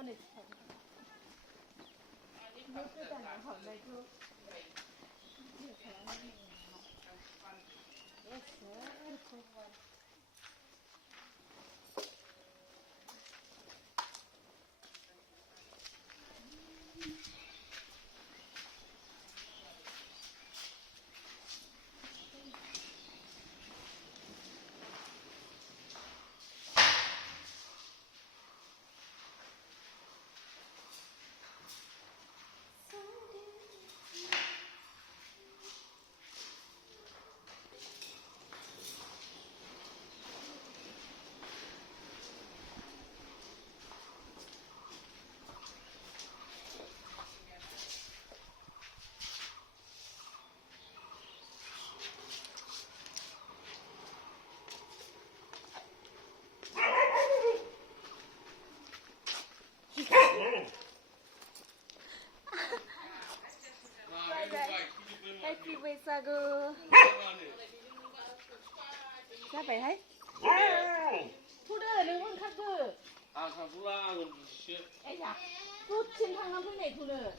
손에 nước cái này khỏi đây thôi. Happy Vesago. Sao vậy thấy? Thu đưa đừng con khắc cơ. À thằng Thu La rồi. Ê dạ. Thu trên thằng năm thế này thu đưa.